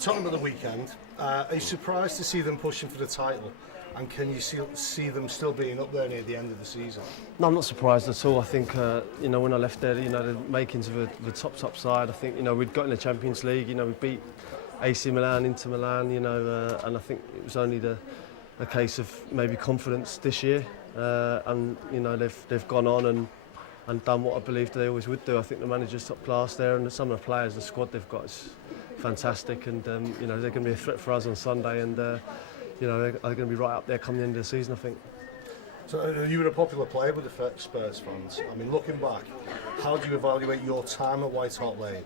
Tottenham at the weekend. Are you surprised to see them pushing for the title? And can you see them still being up there near the end of the season? No, I'm not surprised at all. I think, when I left there, the makings of the top side, I think, we'd got in the Champions League, we beat AC Milan, Inter Milan, and I think it was only a case of maybe confidence this year. And, they've gone on and done what I believed they always would do. I think the manager's top class there, and some of the players, the squad they've got is fantastic, and they're going to be a threat for us on Sunday, and they're going to be right up there come the end of the season, I think. So you were a popular player with the Spurs fans. I mean, looking back, how do you evaluate your time at White Hart Lane,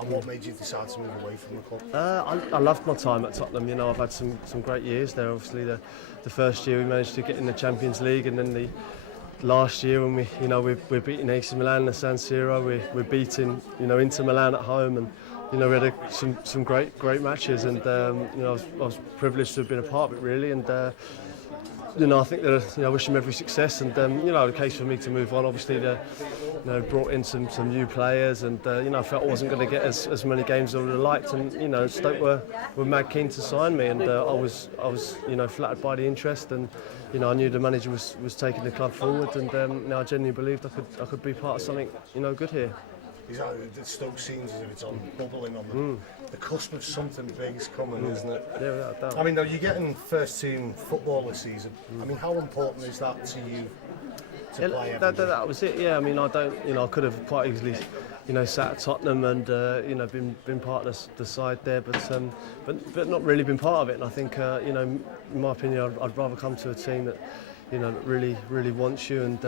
and what made you decide to move away from the club? I loved my time at Tottenham. I've had some great years there. Obviously, the first year we managed to get in the Champions League, and then the last year when we're beating AC Milan in the San Siro, we're beating Inter Milan at home, and we had some great matches, and I was privileged to have been a part of it really, and I think that I wish them every success, and the case for me to move on. Obviously, brought in some new players, and I felt I wasn't going to get as many games as I would have liked, and Stoke were mad keen to sign me, and I was flattered by the interest, and I knew the manager was taking the club forward, and I genuinely believed I could be part of something good here. Exactly. Stoke seems as if it's on bubbling on the cusp of something big is coming, isn't it? Yeah, without doubt. I mean, now you're getting first team football this season. I mean, how important is that to you to play every day? That was it. Yeah, I mean, I could have quite easily, sat at Tottenham and been part of the side there, but not really been part of it. And I think, in my opinion, I'd rather come to a team that, that really wants you, and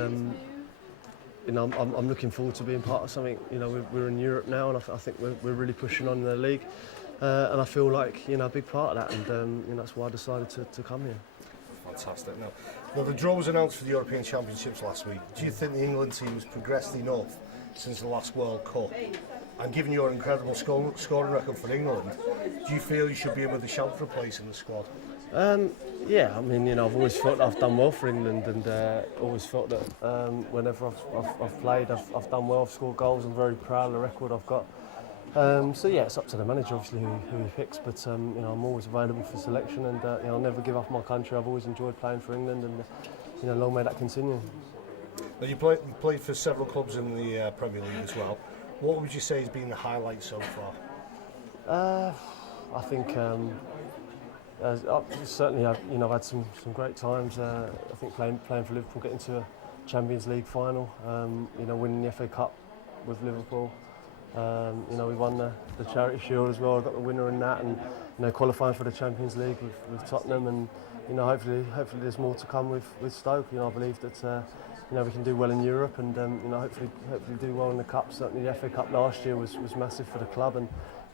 I'm looking forward to being part of something. We're in Europe now, and I think we're really pushing on in the league, and I feel like a big part of that, and that's why I decided to come here. Fantastic. Now, the draw was announced for the European Championships last week. Do you think the England team has progressed enough since the last World Cup? And given your incredible scoring record for England, do you feel you should be able to shout for a place in the squad? Yeah, I mean, I've always felt that I've done well for England, and always felt that whenever I've played, I've done well. I've scored goals. I'm very proud of the record I've got. So yeah, it's up to the manager obviously who he picks, but I'm always available for selection, and I'll never give up my country. I've always enjoyed playing for England, and long may that continue. Now you played for several clubs in the Premier League as well. What would you say has been the highlight so far? I think certainly I've had some great times. I think playing for Liverpool, getting to a Champions League final, winning the FA Cup with Liverpool. We won the Charity Shield as well. I got the winner in that, and qualifying for the Champions League with Tottenham, and hopefully there's more to come with Stoke. I believe that we can do well in Europe, and hopefully do well in the Cup. Certainly the FA Cup last year was massive for the club, and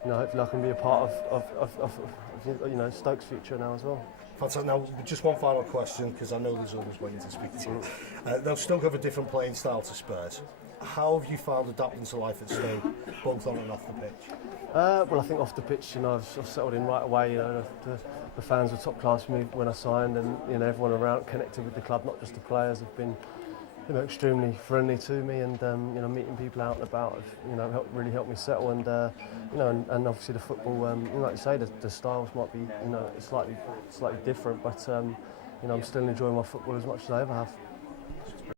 hopefully I can be a part of Stoke's future now as well. Fantastic. Now, just one final question, because I know there's others waiting to speak to you. Now, Stoke have a different playing style to Spurs. How have you found adapting to life at Stoke, both on and off the pitch? Well, I think off the pitch, I've settled in right away. The fans were top class for me when I signed, and everyone around connected with the club, not just the players, have been extremely friendly to me, and meeting people out and about have really helped me settle, and and obviously the football, like you say, the styles might be slightly different, but I'm still enjoying my football as much as I ever have.